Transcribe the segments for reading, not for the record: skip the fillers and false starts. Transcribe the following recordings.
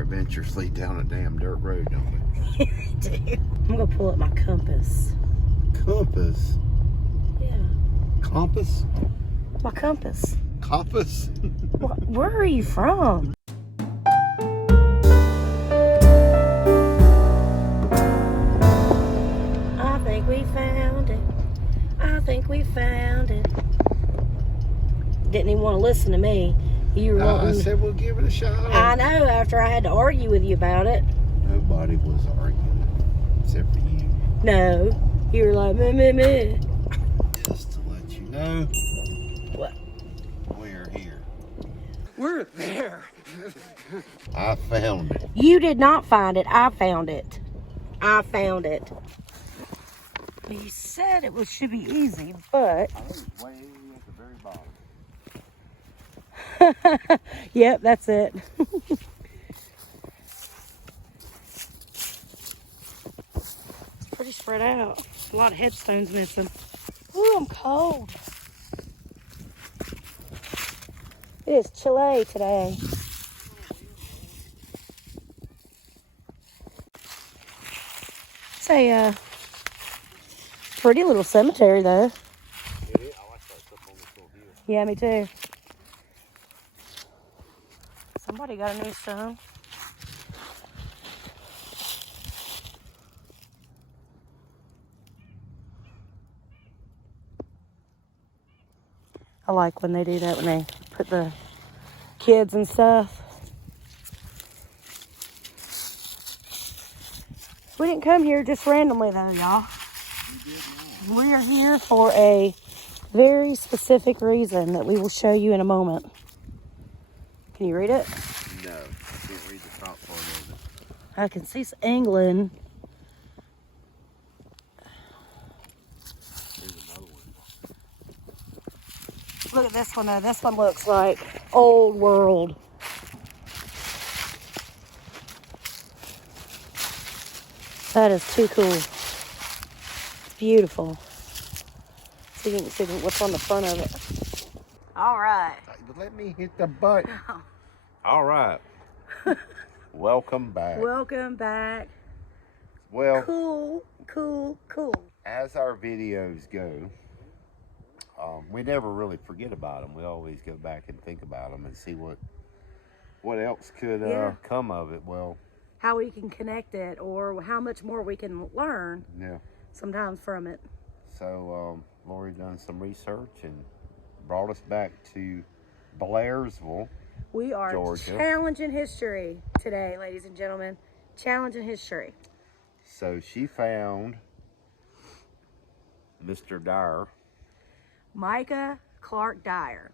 our adventures lead down a damn dirt road, don't They do. I'm gonna pull up my compass. Compass? Yeah. Compass? My compass. Compass? Where are you from? I think we found it. I think we found it. Didn't even want to listen to me. You were I said we'll give it a shot. I know, after I had to argue with you about it. Nobody was arguing except for you. No. You were like, meh. Just to let you know. What? We're here. We're there. I found it. You did not find it. I found it. I found it. He said it should be easy, but... I was way at the very bottom. Yep, that's it. It's pretty spread out. A lot of headstones missing. Ooh, I'm cold. It is chilly today. It's a pretty little cemetery, though. It is. I like that stuff on this little hill. Yeah, me too. Somebody got a new stone. I like when they do that, when they put the kids and stuff. We didn't come here just randomly though, y'all. We are here for a very specific reason that we will show you in a moment. Can you read it? No, I can't read the top part of it. I can see England. There's another one. Look at this one though. This one looks like old world. That is too cool. It's beautiful. So you can see what's on the front of it. All right. Let me hit the button. All right. Welcome back. Welcome back. Well, Cool. as our videos go, we never really forget about them. We always go back and think about them and see what else could come of it. Well, How we can connect it, or how much more we can learn yeah. sometimes from it. So Lori done some research and brought us back to Blairsville. We are Georgia. challenging history today, ladies and gentlemen. Challenging history. So she found Mr. Dyer. Micah Clark Dyer,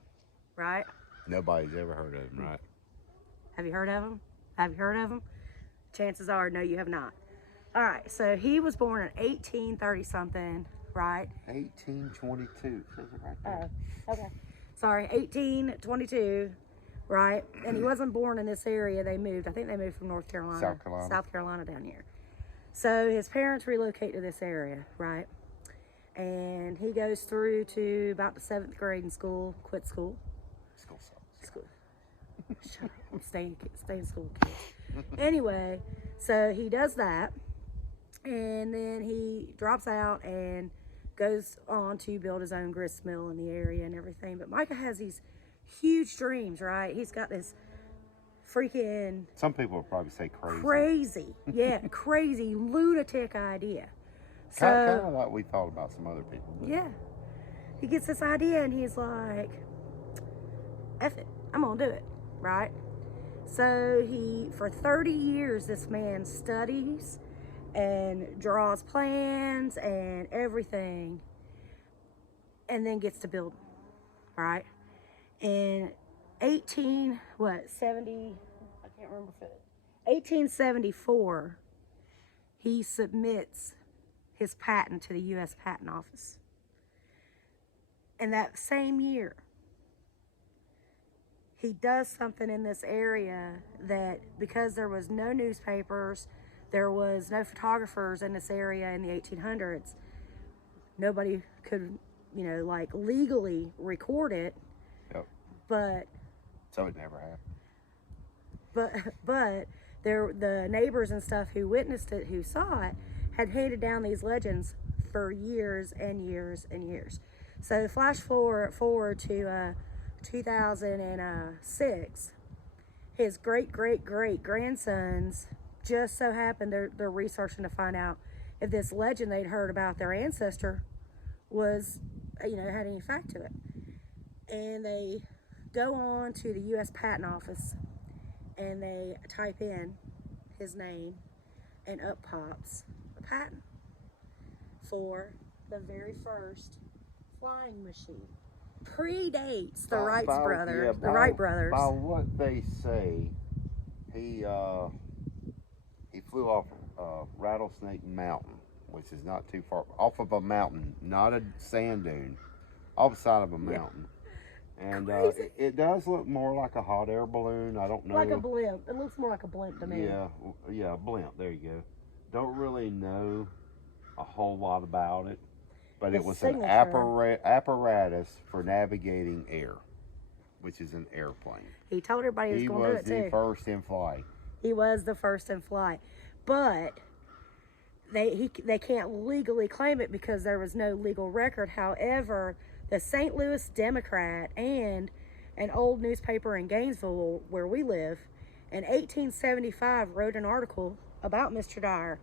right? Nobody's ever heard of him, right? Have you heard of him? Have you heard of him? Chances are, no, you have not. All right, so he was born in 1830-something, right? 1822. Says it right there. Oh, okay. Sorry, 1822, right? And he wasn't born in this area. They moved. I think they moved from North Carolina. South Carolina down here. So his parents relocate to this area, right? And he goes through to about the 7th grade in school, quit school. School sucks. School. Shut up. Stay in school, kids. Anyway, so he does that, and then he drops out and goes on to build his own grist mill in the area and everything. But Micah has these huge dreams, right? He's got this freaking... Some people would probably say crazy. Crazy. Yeah, crazy, lunatic idea. So, Kind of like we thought about some other people. yeah. He gets this idea and he's like, F it, I'm gonna do it, right? So for 30 years, this man studies and draws plans and everything, and then gets to build, right? In 1874, he submits his patent to the U.S. Patent Office. And that same year, he does something in this area that, because there was no newspapers, there was no photographers in this area in the 1800s, nobody could, like legally record it. Yep. But so it never happened. But the neighbors and stuff who witnessed it, who saw it, had handed down these legends for years and years and years. So flash forward to 2006, his great grandsons just so happened they're researching to find out if this legend they'd heard about their ancestor was, had any fact to it. And they go on to the U.S. Patent Office and they type in his name, and up pops a patent for the very first flying machine. Predates the Wright Brothers. The Wright Brothers. By what they say, he flew off Rattlesnake Mountain, which is not too far off of a mountain, not a sand dune, off the side of a mountain. And it does look more like a hot air balloon. I don't know. Like a blimp. It looks more like a blimp to me. Yeah, a blimp. There you go. Don't really know a whole lot about it, but it was an apparatus for navigating air, which is an airplane. He told everybody he was going to do it too. He was the first in flight. He was the first in flight, but they can't legally claim it because there was no legal record. However, the St. Louis Democrat and an old newspaper in Gainesville, where we live, in 1875 wrote an article about Mr. Dyer,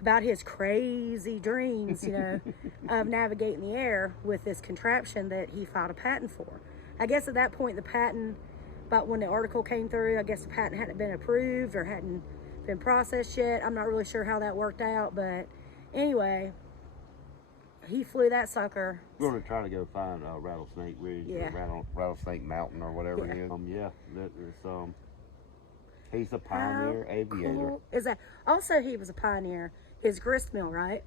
about his crazy dreams, of navigating the air with this contraption that he filed a patent for. I guess at that point, the patent, about when the article came through, I guess the patent hadn't been approved or hadn't been processed yet. I'm not really sure how that worked out, but anyway, he flew that sucker. We're going to try to go find Rattlesnake Ridge, or Rattlesnake Mountain, or whatever it is. He's a pioneer aviator. Cool is that? Also, he was a pioneer. His grist mill, right?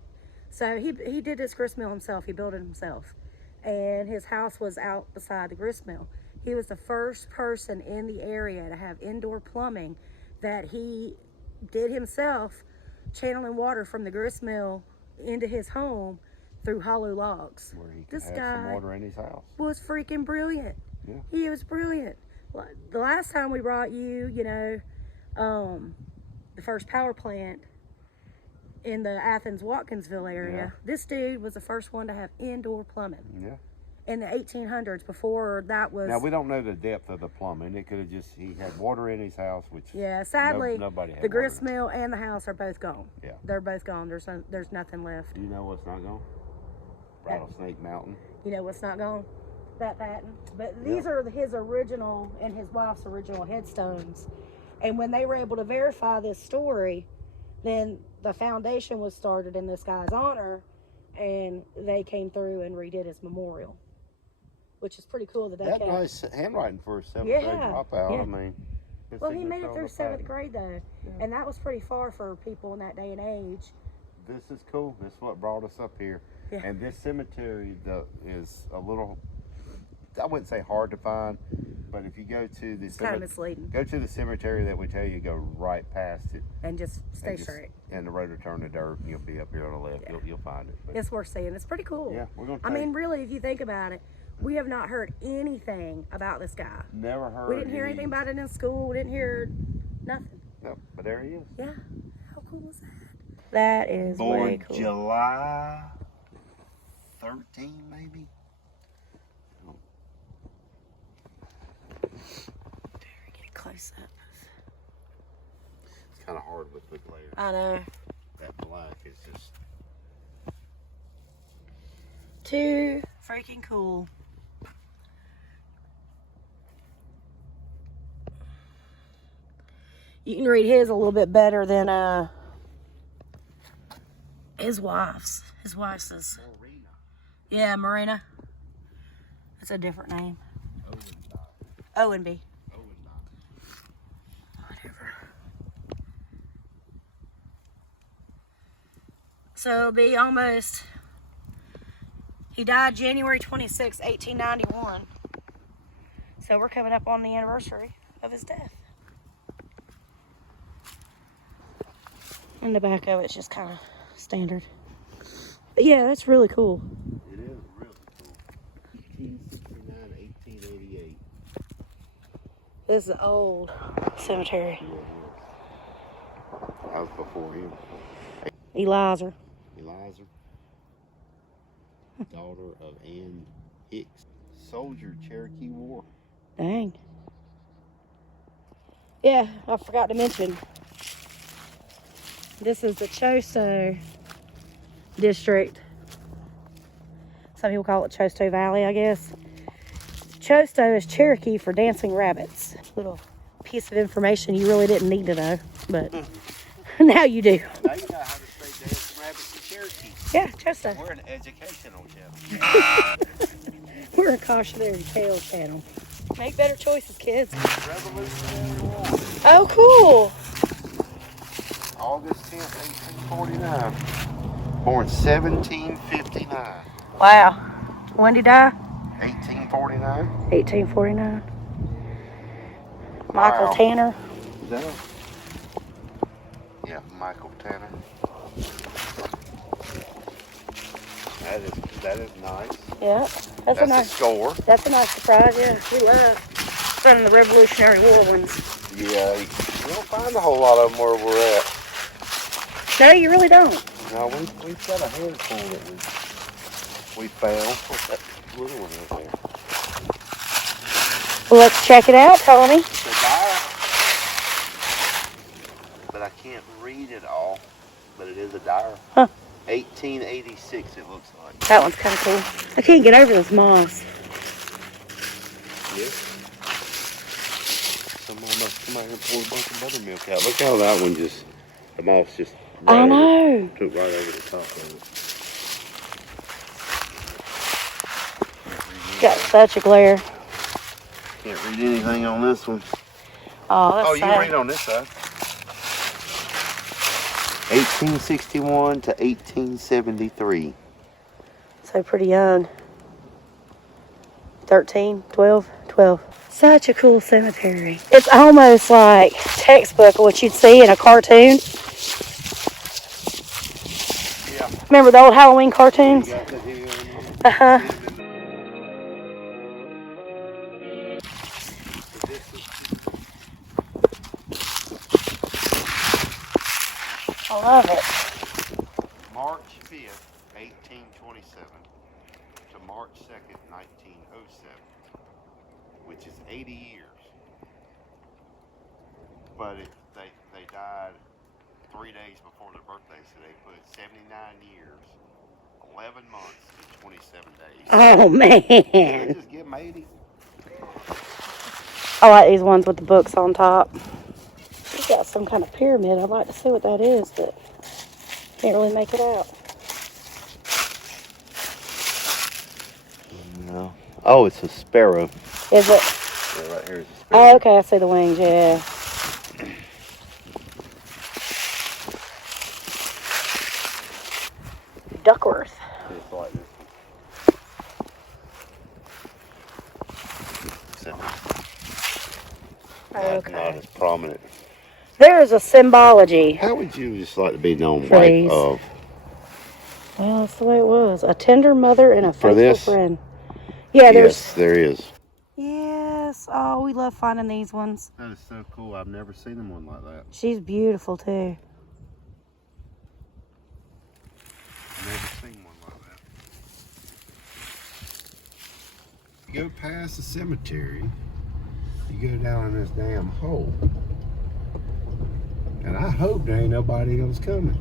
So he did his grist mill himself. He built it himself, and his house was out beside the grist mill. He was the first person in the area to have indoor plumbing that he did himself, channeling water from the grist mill into his home through hollow logs. Where he could have some water in his house. Was freaking brilliant. Yeah. He was brilliant. The last time we brought you, the first power plant in the Athens-Watkinsville area, this dude was the first one to have indoor plumbing. Yeah. In the 1800s, before that was... Now, we don't know the depth of the plumbing. It could have just, he had water in his house, which... Yeah, sadly, nobody had the grist mill and the house are both gone. Yeah. They're both gone. There's nothing left. Do you know what's not gone? Rattlesnake Mountain. You know what's not gone? That patent. But these are his original and his wife's original headstones. And when they were able to verify this story, then the foundation was started in this guy's honor, and they came through and redid his memorial, which is pretty cool that they That's kept. Nice handwriting for a seventh grade dropout. Yeah. I mean, Well, he made it through 7th grade though, and that was pretty far for people in that day and age. This is cool. This is what brought us up here. Yeah. And this cemetery is a little, I wouldn't say hard to find, but if you go to the Kind of misleading. Go to the cemetery that would tell you go right past it. And just stay straight. And the road will turn to dirt, and you'll be up here on the left. Yeah. You'll find it. But It's worth seeing. It's pretty cool. yeah, we're gonna. I mean, really, if you think about it, we have not heard anything about this guy. Never heard. We didn't hear anything about it in school. We didn't hear nothing. Nope, but there he is. Yeah. How cool is that? That is way Born cool. July 13, maybe. Get close up. It's kind of hard with the glare. I know. That black is just Too freaking cool. You can read his a little bit better than his wife's. His wife's is Marina. Yeah, Marina. That's a different name. Owenby. Whatever. So it'll be almost. He died January 26, 1891. So we're coming up on the anniversary of his death. And the back of it's just kind of standard. But yeah, that's really cool. It is really cool. 1869, 1888. This is an old cemetery. was before him. Eliza. Eliza, daughter of Ann Hicks, soldier Cherokee War. Dang. Yeah, I forgot to mention. This is the Choestoe district. Some people call it Choestoe Valley, I guess. Choestoe is Cherokee for dancing rabbits. Little piece of information you really didn't need to know, but now you do. Now you know how to say dancing rabbits in Cherokee. Yeah, Choestoe. We're an educational channel. We're a cautionary tale channel. Make better choices, kids. Revolutionary War. Oh, cool. August 10th, 1849. Born 1759. Wow. When did he die? 1849. 1849. Michael Wow. Tanner. Is that it? Yeah, Michael Tanner. That is nice. Yeah, That's a a nice. score. That's a nice surprise. Yeah, we love some of the Revolutionary War ones. Yeah, you don't find a whole lot of them where we're at. No, you really don't. No, we've got a handful that we found. What's that little one right there? Well, let's check it out, Tony. It's a Dyer. But I can't read it all. But it is a Dyer. Huh. 1886 it looks like. That one's kind of cool. I can't get over this moss. Yeah. Someone must come out here and pour a bunch of buttermilk out. Look how that one just, the moss just I know. took right over the top of it. Got such a glare. Can't read anything on this one. Oh, that's Oh, you sad. read on this side. 1861 to 1873. So pretty young. 13, 12, 12. Such a cool cemetery. It's almost like textbook of what you'd see in a cartoon. Yeah. Remember the old Halloween You cartoons? got that here on there? Uh-huh. I love it. March 5th, 1827 to March 2nd, 1907, which is 80 years. But they died 3 days before their birthday, so they put 79 years, 11 months, and 27 days. Oh, Did they man. just give them 80? I like these ones with the books on top. It's got some kind of pyramid. I'd like to see what that is, but can't really make it out. No. Oh, it's a sparrow. Is it? Yeah, right here is a sparrow. Oh, okay. I see the wings, yeah. Duckworth. It's like this. Not Okay. as prominent. There is a symbology. How would you just like to be known For like these. of? Well, that's the way it was. A tender mother and a For faithful this? friend. Yeah, Yes, there is. Yes. Oh, we love finding these ones. That is so cool. I've never seen one like that. She's beautiful too. Never seen one like that. You go past the cemetery, you go down in this damn hole. And I hope there ain't nobody else coming.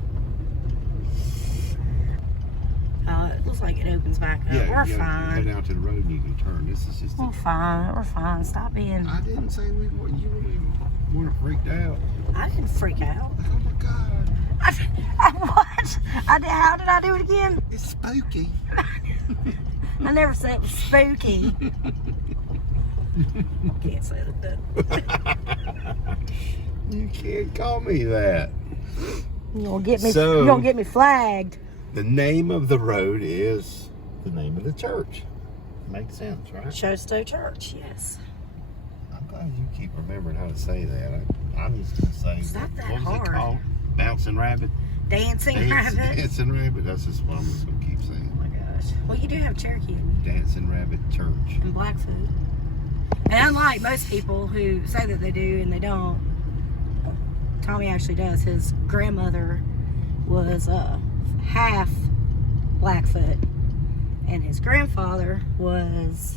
It looks like it opens back up. We're you fine. go down to the road and you can turn. This is just. We're fine. We're fine. Stop being. I didn't say you really weren't freaked out. I didn't freak out. Oh my God. What? How did I do it again? It's spooky. I never said it was spooky. Can't say that. You can't call me that. You gonna get me? So- You gonna get me flagged? The name of the road is the name of the church. Makes sense, right? Choestoe Church. Yes. I'm glad you keep remembering how to say that. I'm just gonna say. It's not that what was hard. it called? Bouncing rabbit. Dancing rabbit. Dancing rabbit. That's just what I'm just gonna keep saying. Oh my gosh. Well, you do have Cherokee Dancing Rabbit Church. and Blackfoot. And unlike most people who say that they do and they don't, Tommy actually does. His grandmother was half Blackfoot, and his grandfather was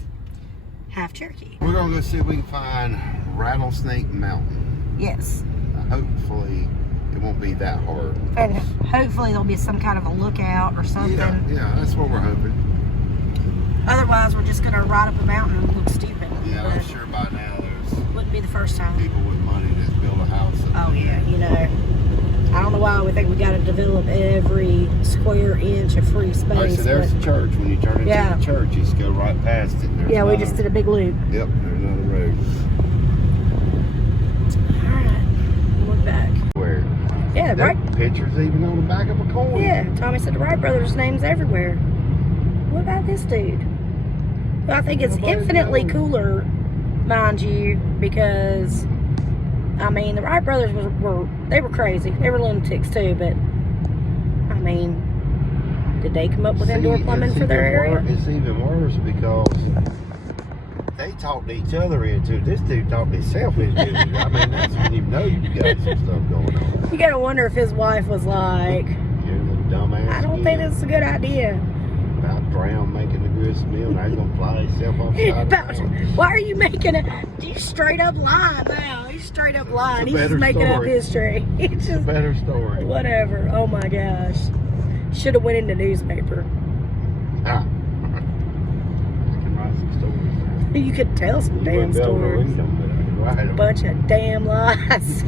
half Cherokee. We're gonna go see if we can find Rattlesnake Mountain. Yes. Hopefully it won't be that hard. And hopefully there'll be some kind of a lookout or something. Yeah, that's what we're hoping. Otherwise, we're just gonna ride up a mountain and look stupid. Yeah, I'm sure by now there's Wouldn't be the first time. people with money that build a house. Oh yeah, you know. I don't know why we think we got to develop every square inch of free space. Alright, so there's the church. When you turn into the church, you just go right past it. Yeah, we just did a big loop. Yep, there's another road. Alright, look back. Where? Yeah, There right. pictures even on the back of a coin. Yeah, Tommy said the Wright Brothers' names everywhere. What about this dude? Well, I think it's Nobody infinitely knows. cooler, mind you, because I mean the Wright Brothers were crazy. They were lunatics too, but I mean, did they come up with indoor plumbing for their area? It's even worse because they talked each other into it. This dude talked himself into it. I mean, that's when you know you got some stuff going on. You gotta wonder if his wife was like, You're the dumbass. I don't think this is a good idea. About drown making the grist mill, now he's gonna fly himself offside down. Why are you making it? He's straight up lying now. He's straight up lying. It's a He's just better making up story. history. He's It's a just better story. whatever. Oh my gosh. Should have went in the newspaper. Ah. I can write some stories. You could tell some You damn wouldn't be able to stories. read them, but I can write them. Bunch of damn lies.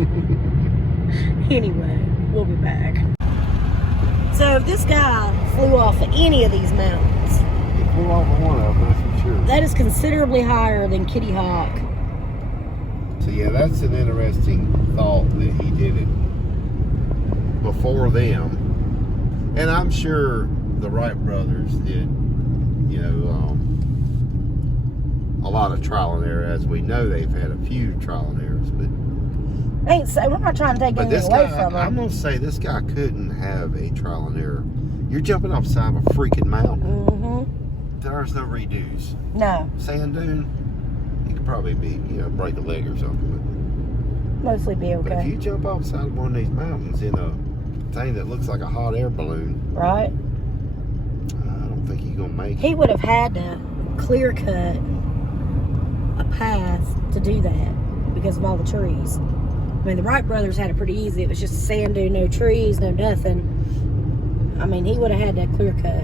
Anyway, we'll be back. So if this guy flew off of any of these mountains, He flew off of one of them, that's for sure. that is considerably higher than Kitty Hawk. So yeah, that's an interesting thought that he did it before them. And I'm sure the Wright brothers did, you know, a lot of trial and error. As we know, they've had a few trial and errors, but Ain't so we're not trying to take But anything this away guy, from him. I'm gonna say this guy couldn't have a trial and error. You're jumping off the side of a freaking mountain. Mm-hmm. There's no redos. No, Sand dune, you could probably be, you know, break a leg or something. mostly be But if okay. you jump off the side of one of these mountains in a thing that looks like a hot air balloon, Right? I don't think you're gonna make it. He would have had to clear cut a path to do that because of all the trees. I mean, the Wright brothers had it pretty easy. It was just a sand dune, no trees, no nothing. I mean, he would have had to clear cut.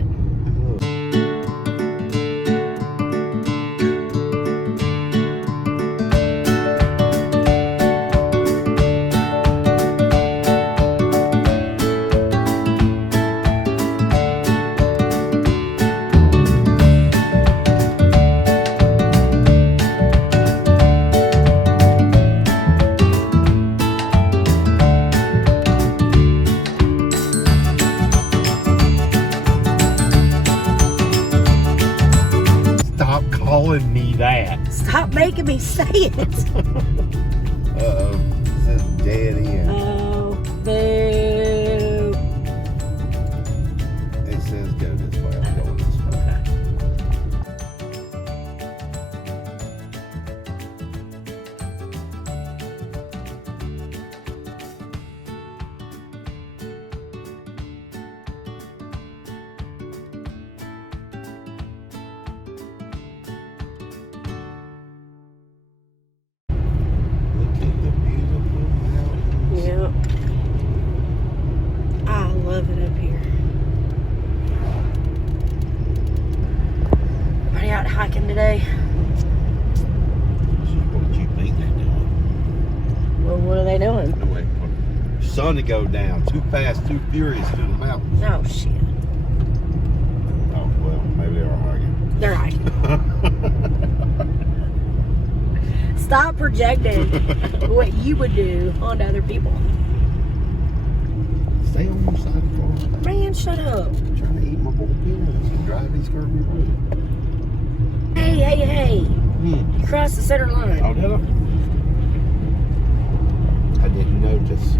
Stop calling me that. Stop making me say it. Uh-oh. It says dead end. Oh, boo. It says go this way. I'm going this way. Okay. Look at the beautiful mountains. Yep. I love it up here. Everybody out hiking today? What did you think they're doing? Well, what are they doing? No, wait for the sun to go down. Too fast, too furious to the mountains. Oh, shit. Oh, well, maybe they're hiking. They're hiking. Stop projecting what you would do onto other people. Stay on your side of the car. Man, shut up. I'm trying to eat my bowl peanuts and drive these curvy roads. Hey, hey, hey. You crossed the center line. Oh, did I didn't notice.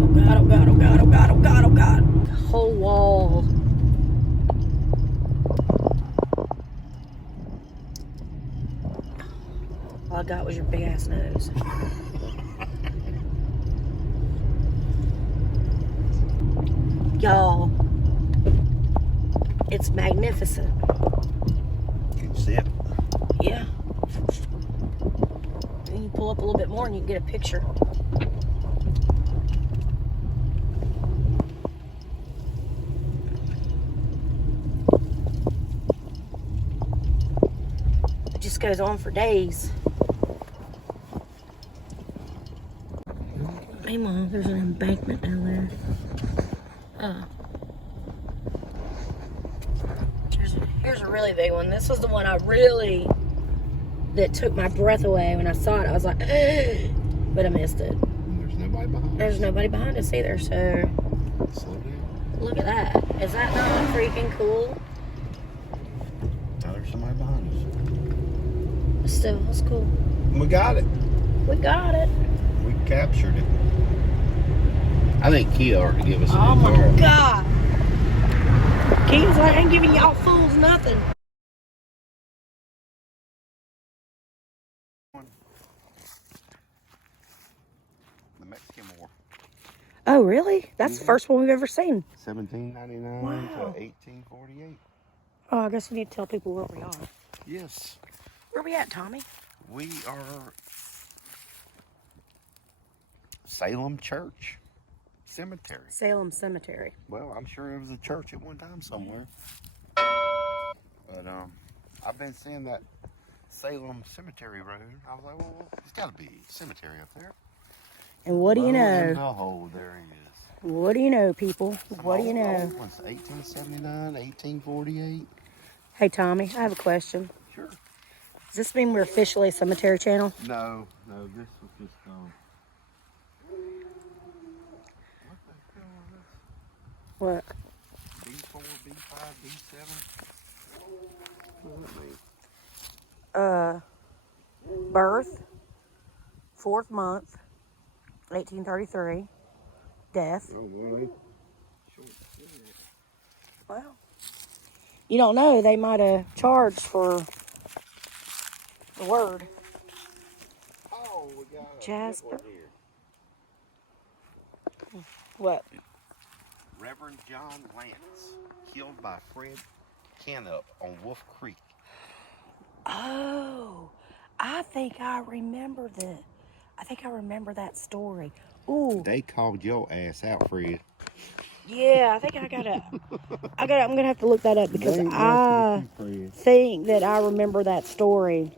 Oh, God, oh, God, oh, God, oh, God, oh, God, oh, God. Whole wall. All I got was your band. ass knows. Y'all, it's magnificent. Can you see it? Yeah. And you pull up a little bit more and you can get a picture. It just goes on for days. Hey Mom, there's an embankment down there. Here's a really big one. This was the one that took my breath away when I saw it. I was like, but I missed it. There's nobody behind us. There's nobody behind us either, so Slow down. look at that. Is that not freaking cool? Now there's somebody behind us. Still, that's cool. We got it. We got it. We captured it. I think Kia ought to give us a Oh new my car. God. Keith's like, I ain't giving y'all fools nothing. The Mexican War. Oh, really? That's the first one we've ever seen. 1799 Wow. to 1848. Oh, I guess we need to tell people where we are. Yes. Where we at, Tommy? We are Salem Church Cemetery. Salem Cemetery. Well, I'm sure it was a church at one time somewhere. But I've been seeing that Salem Cemetery road. I was like, well, there's got to be a cemetery up there. And what do you Lo and know? behold, there he is. What do you know, people? What do you know? Old ones, 1879, 1848. Hey, Tommy, I have a question. Sure. Does this mean we're officially a cemetery channel? No, this was just what the hell is What? this? B4, B5, B7. What does that mean? Birth, 4th month, 1833. Death. Oh, boy. Well, you don't know. They might have charged for the word. Oh, we got a Jasper. good one here. What? Reverend John Lance, killed by Fred Canup on Wolf Creek. Oh, I think I remember that. I think I remember that story. Ooh. They called your ass out, Fred. Yeah, I think I'm gonna have to look that up because They I left you, Fred. think that I remember that story.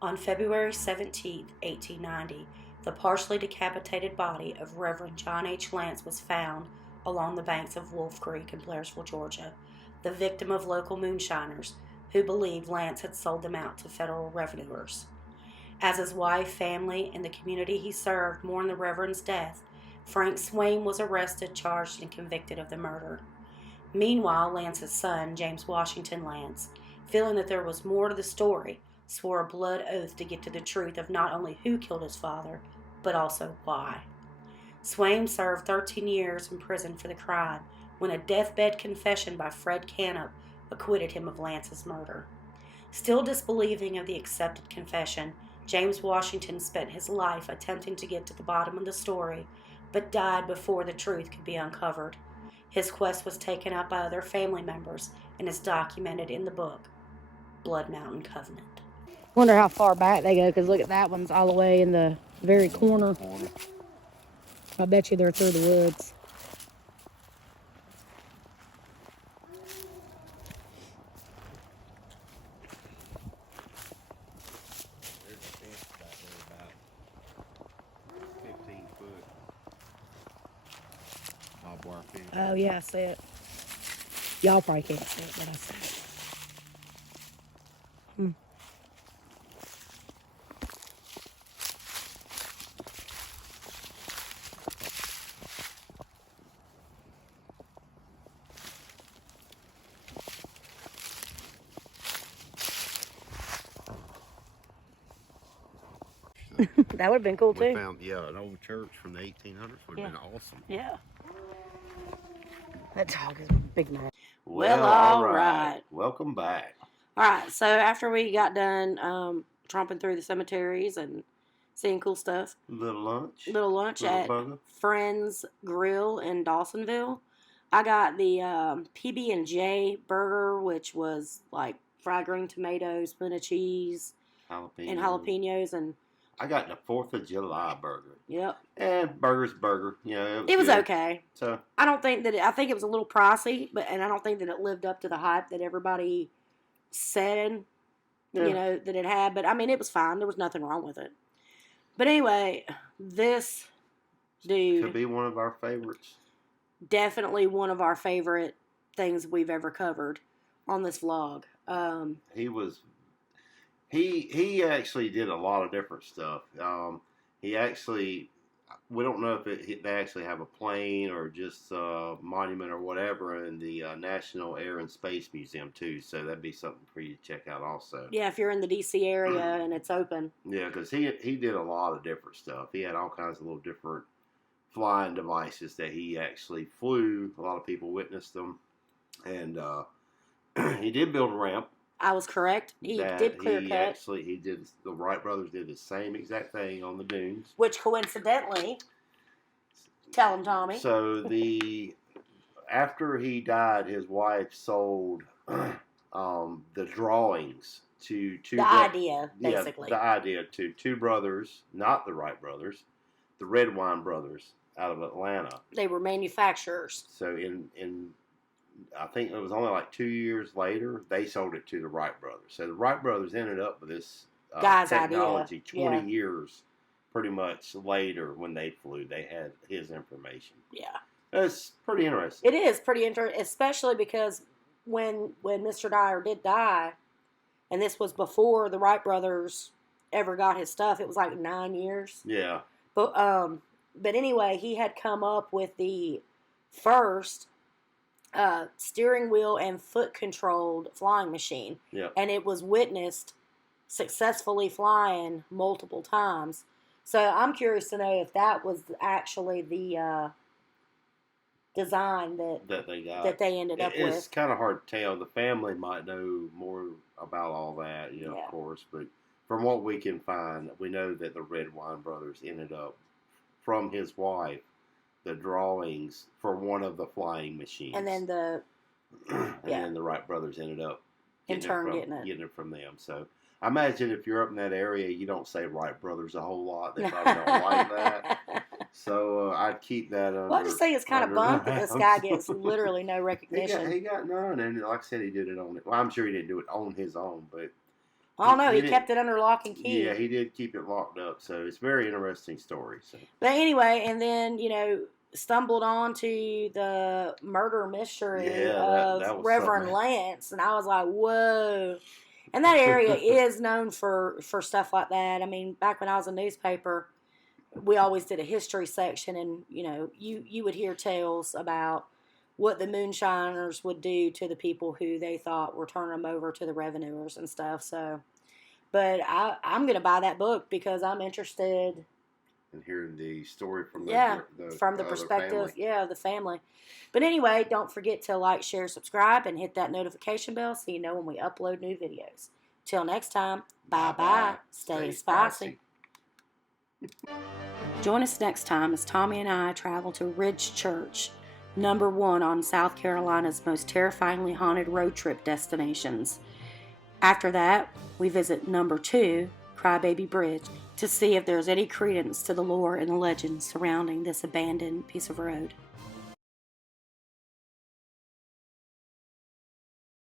On February 17th, 1890, the partially decapitated body of Reverend John H. Lance was found along the banks of Wolf Creek in Blairsville, Georgia, the victim of local moonshiners who believed Lance had sold them out to federal revenuers. As his wife, family, and the community he served mourned the Reverend's death, Frank Swain was arrested, charged, and convicted of the murder. Meanwhile, Lance's son, James Washington Lance, feeling that there was more to the story, swore a blood oath to get to the truth of not only who killed his father, but also why. Swain served 13 years in prison for the crime, when a deathbed confession by Fred Canup acquitted him of Lance's murder. Still disbelieving of the accepted confession, James Washington spent his life attempting to get to the bottom of the story, but died before the truth could be uncovered. His quest was taken up by other family members and is documented in the book, Blood Mountain Covenant. Wonder how far back they go, because look at that one's all the way in the very corner. I bet you they're through the woods. There's a fence back there about 15 foot. Barbed wire fence. Oh, yeah, I see it. Y'all probably can't see it, but I see it. That would have been cool, We too. found, an old church from the 1800s would have been awesome. Yeah. That dog is a big man. Well, all right. Welcome back. All right, so after we got done tromping through the cemeteries and seeing cool stuff. Little lunch. Little lunch Little at burger. Friends Grill in Dawsonville. I got the PB&J burger, which was like fried green tomatoes, feta cheese, and jalapenos, and I got the 4th of July burger. yep. And burger's burger. You know, It was good. okay. So I don't think that I think it was a little pricey, and I don't think that it lived up to the hype that everybody said, you know, that it had. But I mean, it was fine. There was nothing wrong with it. But anyway, this dude could be one of our favorites. Definitely one of our favorite things we've ever covered on this vlog. He actually did a lot of different stuff. We don't know if they actually have a plane or just a monument or whatever in the National Air and Space Museum too. So that'd be something for you to check out also. Yeah, if you're in the DC area and it's open. Yeah, because he did a lot of different stuff. He had all kinds of little different flying devices that he actually flew. A lot of people witnessed them, and he did build a ramp. I was correct. He did clear cut. The Wright Brothers did the same exact thing on the dunes. Which coincidentally, tell him, Tommy. So after he died, his wife sold the drawings to two. Idea, basically. The idea to two brothers, not the Wright Brothers, the Red Wine Brothers out of Atlanta. They were manufacturers. So I think it was only like 2 years later, they sold it to the Wright Brothers. So the Wright Brothers ended up with this guy's technology idea. 20 years pretty much later when they flew. They had his information. Yeah. It's pretty interesting. It is pretty interesting, especially because when Mr. Dyer did die, and this was before the Wright Brothers ever got his stuff, it was like 9 years. Yeah. But anyway, he had come up with the first steering wheel and foot controlled flying machine. Yep. And it was witnessed successfully flying multiple times. So I'm curious to know if that was actually the design that they got. That they ended up with. It's kind of hard to tell. The family might know more about all that, Yeah. of course. But from what we can find, we know that the Red Wine Brothers ended up, from his wife, the drawings for one of the flying machines. And then then the Wright Brothers ended up getting it from them. So I imagine if you're up in that area, you don't say Wright Brothers a whole lot. They probably don't like that. So I'd keep that under. Well, I just think it's kind of bummed that this guy gets literally no recognition. He got none, and like I said, he did it on it. Well, I'm sure he didn't do it on his own, but I don't know. He kept it under lock and key. Yeah, he did keep it locked up. So it's a very interesting story. So. But anyway, and then stumbled onto the murder mystery of Reverend Lance, and I was like, whoa. And that area is known for stuff like that. I mean, back when I was a newspaper, we always did a history section, and you would hear tales about what the moonshiners would do to the people who they thought were turning them over to the revenuers and stuff. So, but I'm gonna buy that book because I'm interested. And hearing the story from the perspective, of the family. But anyway, don't forget to like, share, subscribe, and hit that notification bell so you know when we upload new videos. Till next time, bye-bye. Stay spicy. Join us next time as Tommy and I travel to Ridge Church, #1 on South Carolina's most terrifyingly haunted road trip destinations. After that, we visit #2, Crybaby Bridge, to see if there's any credence to the lore and the legends surrounding this abandoned piece of road.